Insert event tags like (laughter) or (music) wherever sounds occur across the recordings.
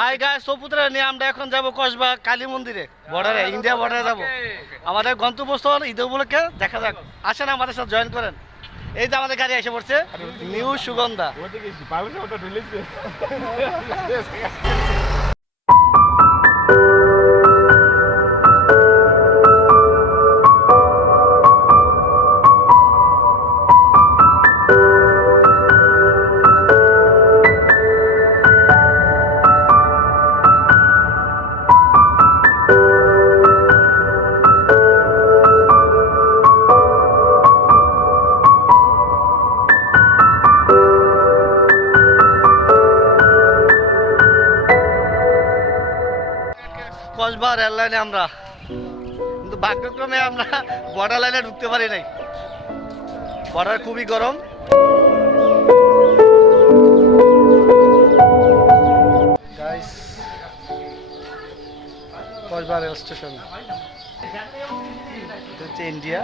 High গাই সপুত্রা নিয়ে আমরা এখন যাব কসবা কালী মন্দিরে বর্ডারে ইন্ডিয়া বর্ডারে যাব। আমাদের গন্তব্যস্থল ঈদ উপলক্ষে দেখা যাক। আসেন আমাদের সাথে জয়েন করেন। এই যে আমাদের গাড়ি এসে পড়ছে নিউ সুগন্ধা (laughs) কসবা রেল লাইনে আমরা। কিন্তু ভাগ্যক্রমে আমরা বর্ডার লাইনে ঢুকতে পারি নাই। বর্ডার খুবই গরম। কসবা রেল স্টেশন হচ্ছে ইন্ডিয়া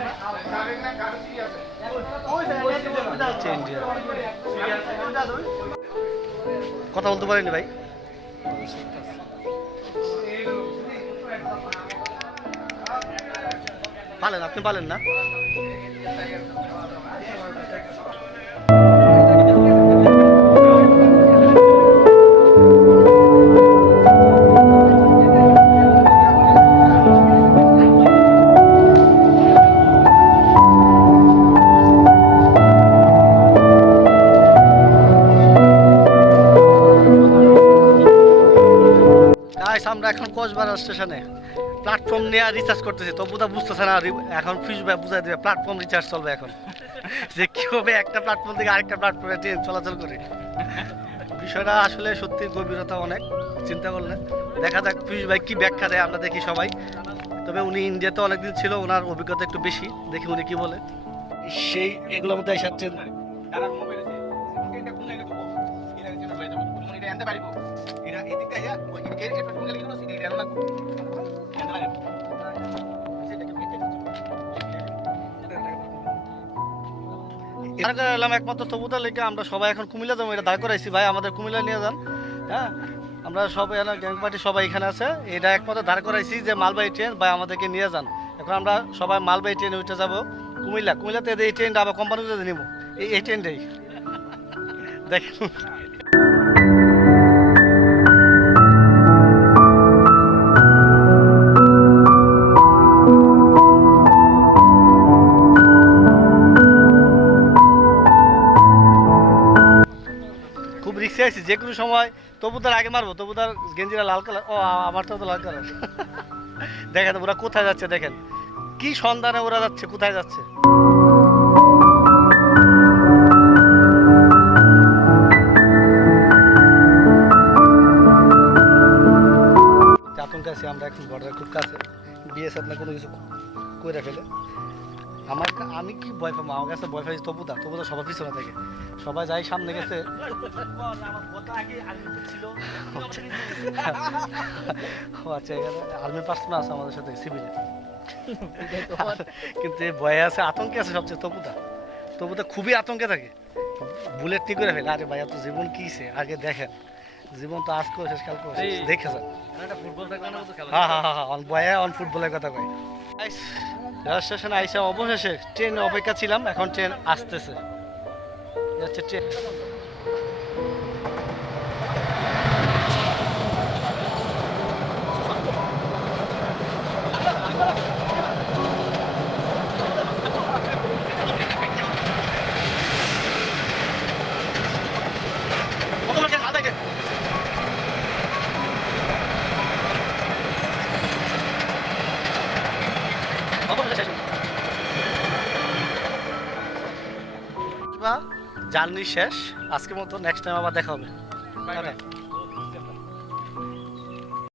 ইন্ডিয়া কথা বলতে পারিনি ভাই। পালেন আপনি পালেন না? গাইস আমরা এখন কসবাজার স্টেশনে প্ল্যাটফর্ম নিয়ে রিচার্জ করতেছি। তা বুঝতেছে না এখন ফিস ভাই বুঝাই দেবে প্ল্যাটফর্ম রিচার্জ চলবে এখন। (laughs) যে কীভাবে একটা প্ল্যাটফর্ম থেকে আরেকটা প্ল্যাটফর্মে ট্রেন চলাচল করে। বিষয়টা আসলে সত্যি গভীরতা অনেক, চিন্তা করলে। দেখা যাক ফিস ভাই কি ব্যাখ্যা দেয়, আমরা দেখি সবাই। তবে উনি ইন্ডিয়াতে অনেকদিন ছিল, ওনার অভিজ্ঞতা একটু বেশি, দেখি উনি কি বলে। সেই এগুলোর মধ্যে এসে এলাম একমাত্র তবুতা লেগে, আমরা সবাই এখন কুমিল্লা যাব, এটা দাঁড় করাইছি, ভাই, আমাদের কুমিল্লা নিয়ে যান। হ্যাঁ? আমরা সবাই গ্যাং পার্টি সবাই এখানে আছে, এটা একমাত্র দাঁড় করাইছি যে মালবাহী ট্রেন, ভাই, আমাদেরকে নিয়ে যান। এখন আমরা সবাই মালবাহী ট্রেনে উঠে যাব, কুমিল্লা। কুমিল্লাতে এই ট্রেনটা আবার কোম্পানিতে নিব। এই এই ট্রেনটাই। দেখেন। আছি যে কোনো সময়। তবু তার আগে মারবো, তবু তার গেঞ্জিরা লাল কালার। ও আ- আমারটাও তো লাল কালার। দেখেন, ওরা কোথায় যাচ্ছে, দেখেন। কি সন্ধানে ওরা যাচ্ছে, কোথায় যাচ্ছে? আমরা এখন বর্ডারের খুব কাছে। বিএসএফ না কোনো কিছু করে ফেলে। আমার আমি কি ভয় পাবো? আমার কাছে ভয় পাই তবুদা তবুদা সবার পিছনে থেকে। সবাই যাই সামনে গেছে। আচ্ছা আর্মি পার্সন আছে আমাদের সাথে সিভিলে কিন্তু ভয়ে আছে আতঙ্কে আছে সবচেয়ে তবুদা তবুদা খুবই আতঙ্কে থাকে। বুলেট নিয়ে করে ফেলে। আরে ভাইয়া তো জীবন কিছে আগে দেখেন। জীবন তো আজকে শেষ কালকে দেখে যান। হ্যাঁ হ্যাঁ হ্যাঁ অন বয়া অন ফুটবলের কথা কই রেল স্টেশনে আইসা অবশেষে ট্রেন অপেক্ষা ছিলাম এখন ট্রেন আসতেছে। ট্রেন। জার্নি শেষ। আজকের মতো নেক্সট টাইম আবার দেখা হবে।